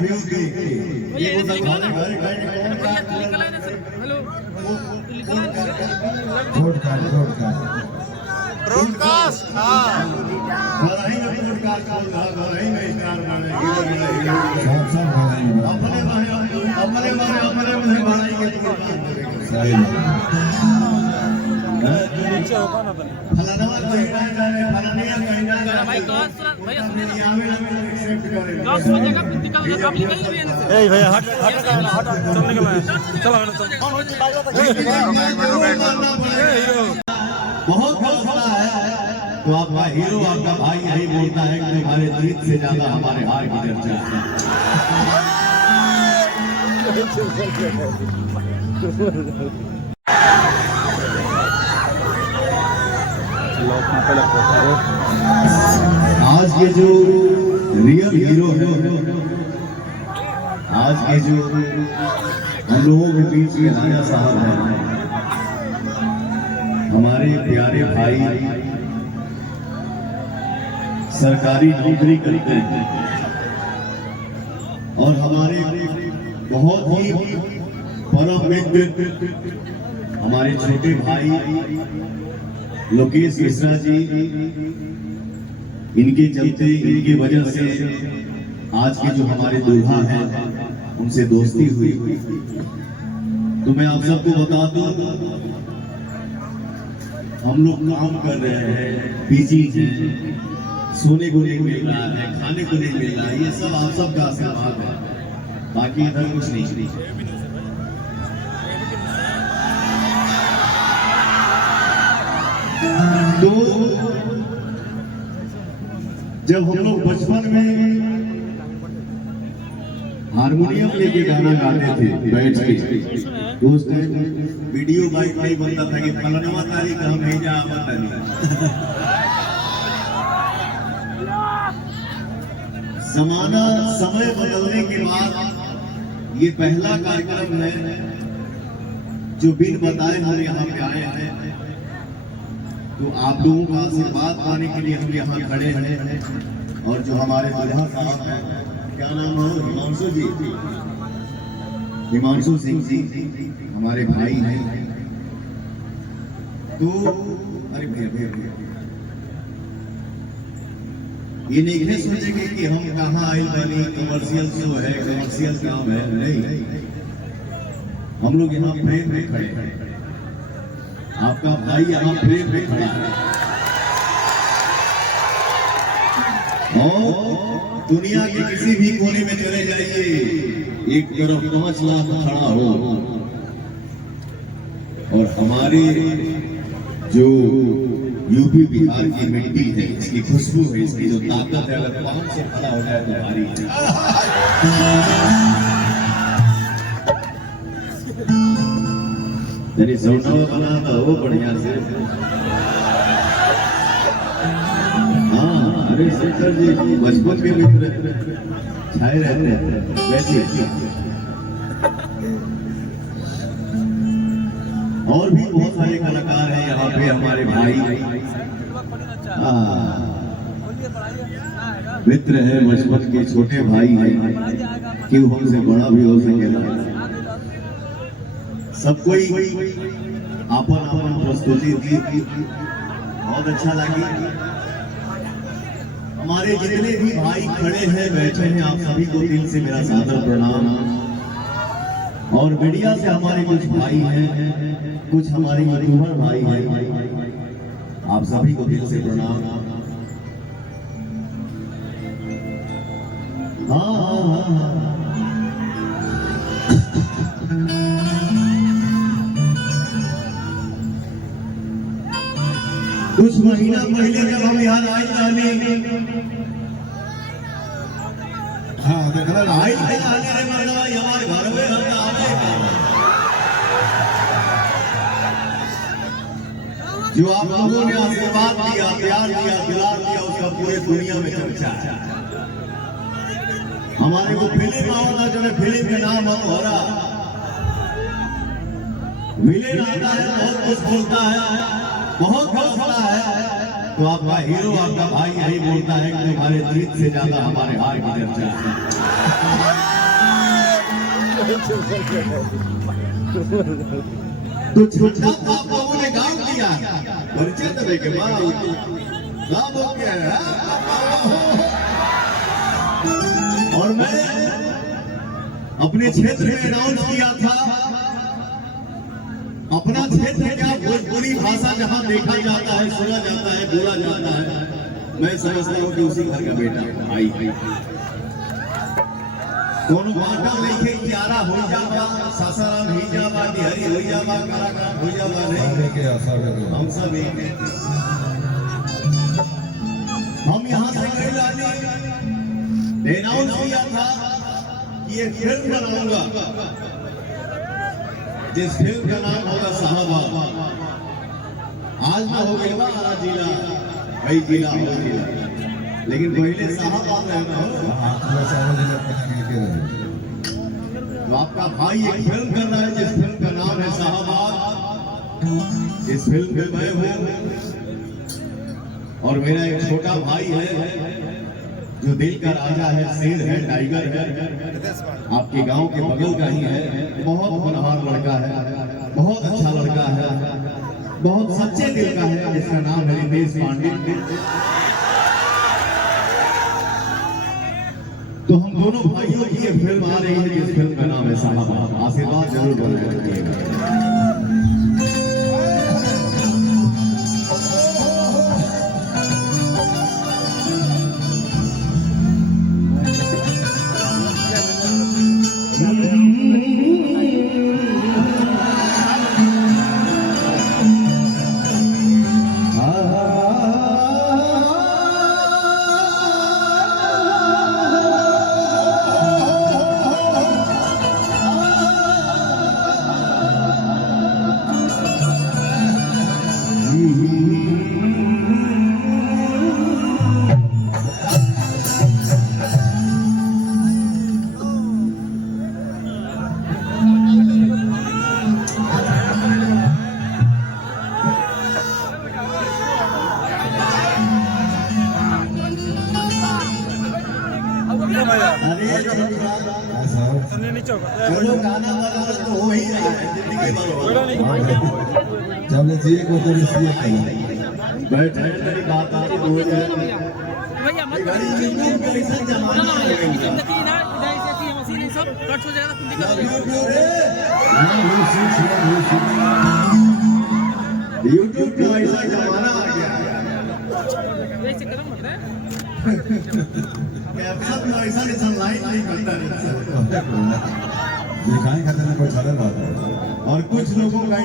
View देख के ये वो घर ब्रॉडकास्ट हाँ घर में ब्रॉडकास्ट चल रहा घर में स्टार बने अपने बनाई के सही फलाना भाई तो भैया सुनिए भैया हट चल निकल चलो बहुत हौसला है तो आपका हीरो आपका भाई यही बोलता है कि हमारे जीत से ज्यादा हमारे हार की चर्चा आज के जो रियल हीरो है आज के जो हम लोगों के बीच में राजा साहब हैं हमारे प्यारे भाई सरकारी नौकरी करते हैं और हमारे बहुत ही परम मित्र हमारे छोटे भाई लोकेश मिश्रा जी इनके चलते इनकी वजह से आज के जो हमारे दूल्हा हैं उनसे दोस्ती हुई तो मैं आप सबको बता दूं हम लोग काम कर रहे हैं बिजी हैं सोने को नहीं मिल रहा है खाने को नहीं मिल रहा है ये सब आप सबका आशीर्वाद है बाकी इधर कुछ नहीं तो जब हम लोग बचपन में हारमोनियम लेके गाना गाते थे बैठ के तो उस टाइम वीडियो बाइक नहीं बनता था कि फलाना तारीख हम नहीं जा पाता नहीं जमाना समय बदलने के बाद ये पहला कार्यक्रम है जो बिन बताए हम यहाँ पे आए हैं तो आप लोगों का आशीर्वाद पाने के लिए हम यहाँ खड़े हैं और जो हमारे दुल्हा साहब हैं क्या नाम है हिमांशु सिंह जी हमारे भाई हैं तो अरे भैया ये नहीं सोचेंगे कि हम कहाँ आए बनी कमर्शियल शो है कमर्शियल काम है नहीं हम लोग यहाँ प्रेम में खड़े हैं आपका भाई यहाँ प्रेम में खड़ा है और दुनिया के किसी भी कोने में चले जाइए एक तरफ 5 लाख खड़ा हो और हमारे जो यूपी बिहार की मिट्टी है इसकी खुशबू है इसकी जो ताकत है अगर 5 से खड़ा हो जाए तो हमारी यानी सौटावा बना था वो बढ़िया से हाँ अरे शेखर जी बचपन के मित्र छाए रहते हैं वैसे और भी बहुत सारे कलाकार हैं यहाँ पे हमारे भाई मित्र हैं बचपन के छोटे भाई हैं क्यों हमसे बड़ा भी हो सकेगा सब कोई आपन प्रस्तुति दी बहुत अच्छा लगी हमारे जितने भी भाई खड़े हैं बैठे हैं आप सभी को दिल से मेरा सादर प्रणाम और मीडिया से हमारे कुछ भाई हैं कुछ हमारे यूट्यूबर भाई हैं आप सभी को दिल से प्रणाम हाँ कुछ महीना पहले जब हम यहाँ आए हाँ हमारे घर में जो आप लोगों ने आशीर्वाद दिया प्यार दिया दुलार दिया उसका पूरे दुनिया में चर्चा है हमारे को फिल्म आओगा जो फिल्म के नाम हम हो रहा विलेन आता है बहुत कुछ बोलता है बहुत हौसला है तो आपका हीरो आपका भाई यही बोलता है कि हमारे जीत से ज्यादा हमारे हार की चर्चा है तो छोटा तो आप लोगों ने गाँव किया परिचय तबे के बाद गाँव हो गया है। और मैं अपने क्षेत्र में अनाउंस किया था, अपना क्षेत्र क्या भोजपुरी भाषा जहां देखा जाता है, सुना जाता है, बोला जाता है, मैं समझता हूं कि उसी घर का बेटा आई दोनों बाटा लेके ग्यारह हो जावा, सासाराम ही जावा, बिहारी हो जावा, काराकाट हो जावा, नहीं हम सब एक हैं। हम यहाँ से कई लाने अनाउंस किया था कि एक फिल्म बनाऊंगा जिस फिल्म का नाम होगा साहबा। आज ना हो गया हमारा जिला, भाई जिला हो जिला, लेकिन पहले साहबा रहना हो। तो आपका भाई एक फिल्म कर रहा है जिस फिल्म का नाम है साहबा। इस फिल्म में मैं हूँ और मेरा एक छोटा भाई है जो दिल का राजा है, शेर है, टाइगर है, आपके गांव के बगल का ही है। बहुत होनहार लड़का है, बहुत अच्छा लड़का है, बहुत सच्चे दिल का है, जिसका नाम है रितेश पांडे। तो हम दोनों भाइयों की ये फिल्म आ रही है जिस फिल्म का नाम है साहबा। आशीर्वाद जरूर बनाए रखिएगा। नीचे होगा चलो गाना बजाना तो हो ही रहा है, जिंदगी भर जब जिए को तो इसलिए बैठे तेरी बात आती बोल भैया मत गाड़ी यूट्यूब पे ऐसा जमाना आ गया देखिए ना इधर से ऐसी मशीन है सब कट हो जाएगा तुम दिक्कत यूट्यूब पे ऐसा जमाना आ गया ऐसे कदम मत है कैप्शन में ऐसा लाइन नहीं करता दिखाएं खाते कोई खबर बात है। और कुछ लोगों का